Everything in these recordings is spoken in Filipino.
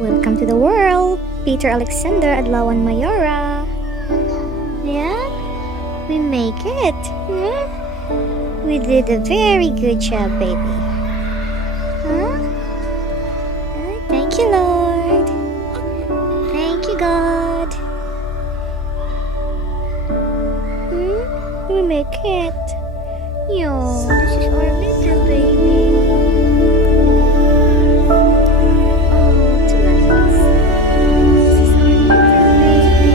Welcome to the world, Peter Alexander Adlawan Mayora. Yeah, we make it. Yeah? We did a very good job, baby. Huh? Thank you, Lord. Thank you, God. We make it. Yo, this is our little baby. Oh, it's nice. This is our little baby.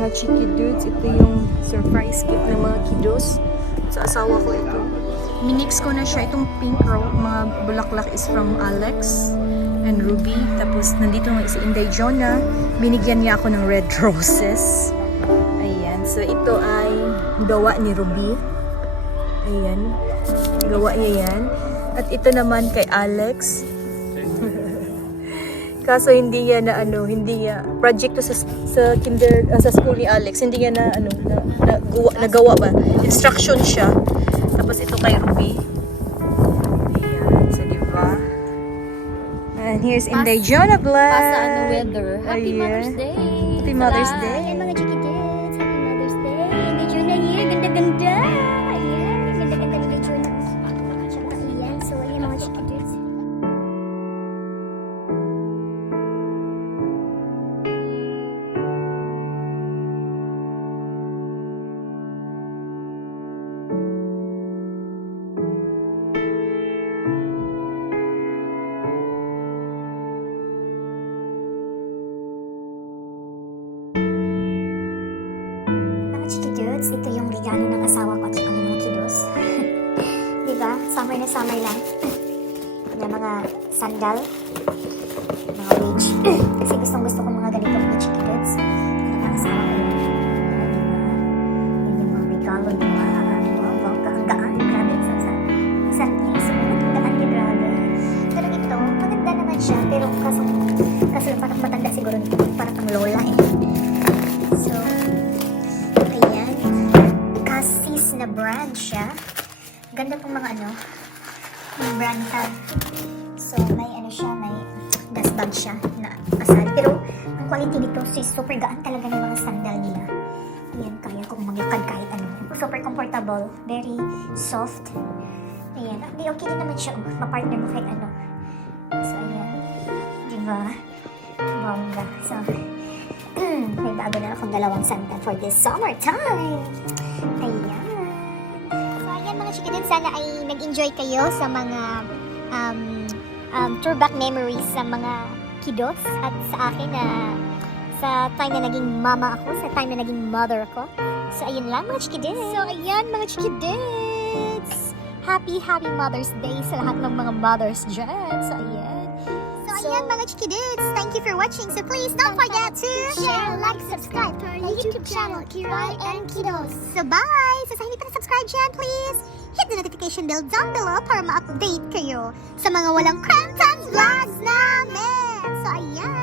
mga Chikidudes. Ito yung surprise gift ng mga kiddos. Sa asawa ko ito. Minix ko na siya. Itong pink mga bulaklak is from Alex and Ruby. Tapos nandito nga si Inday Jonah. Binigyan niya ako ng red roses. Ayan. So ito ay gawa ni Ruby. Ayan. Gawa niya yan. At ito naman kay Alex. Kaso hindi niya na hindi niya project to sa sa school ni Alex, hindi niya na nagawa ba. Instruction siya. Tapos ito kay Ruby. Ayan, so diba? And here's Inday Jonah Vlog. Weather. Happy Mother's Day. Happy Mother's Day. Ayan mga Chikidudes, Happy Mother's Day. Inday Jonah here, ganda-ganda. Ayan, ganda-ganda ni Inday Jonah. Tsaka ayan, so ayan mga Chikidudes. Chikidudes, ito yung regalo ng asawa ko at saka ng mga kiddos. Diba? Summer na summer lang. Yung mga sandal, mga wage. Kasi gustong gusto ko mga ganito mga Chikidudes. Ang asawa ko yun. Diba? Yun yung mga regalo ng mga ang gaan. Grabe yung isang piso. Ang gaan yung grabe. Pero ito, maganda naman siya. Pero kaso parang matanda siguro. Parang ang lola eh. So, na brand siya. Ganda pong mga yung brand tag. So, may siya, may dust bag siya na asal. Pero, ang quality nito, super gaan talaga ng mga sandal nila. Ayan, kaya kong maglakad kahit ano. Super comfortable. Very soft. Ayan. Okay din naman siya. Ma-partner mo kahit ano. So, ayan. Diba? Bongga. So, may bago na akong dalawang sandal for this summertime. Ayan. Mga Chikidudes, sana ay nag-enjoy kayo sa mga throwback memories sa mga kiddos at sa akin na sa time na naging mama ako, sa time na naging mother ako. So, ayun lang mga Chikidudes. So, ayan mga Chikidudes. Happy Mother's Day sa lahat ng mga mothers dyan. So, ayan. So, ayan mga Chikidudes. Thank you for watching. So, please don't forget to share, like, subscribe to our YouTube channel, Kiray and Kiddos. So, bye! So, sa hindi pa na-subscribe dyan, please hit the notification bell down below para ma-update kayo sa mga walang cramp vlogs namin. So, ayan.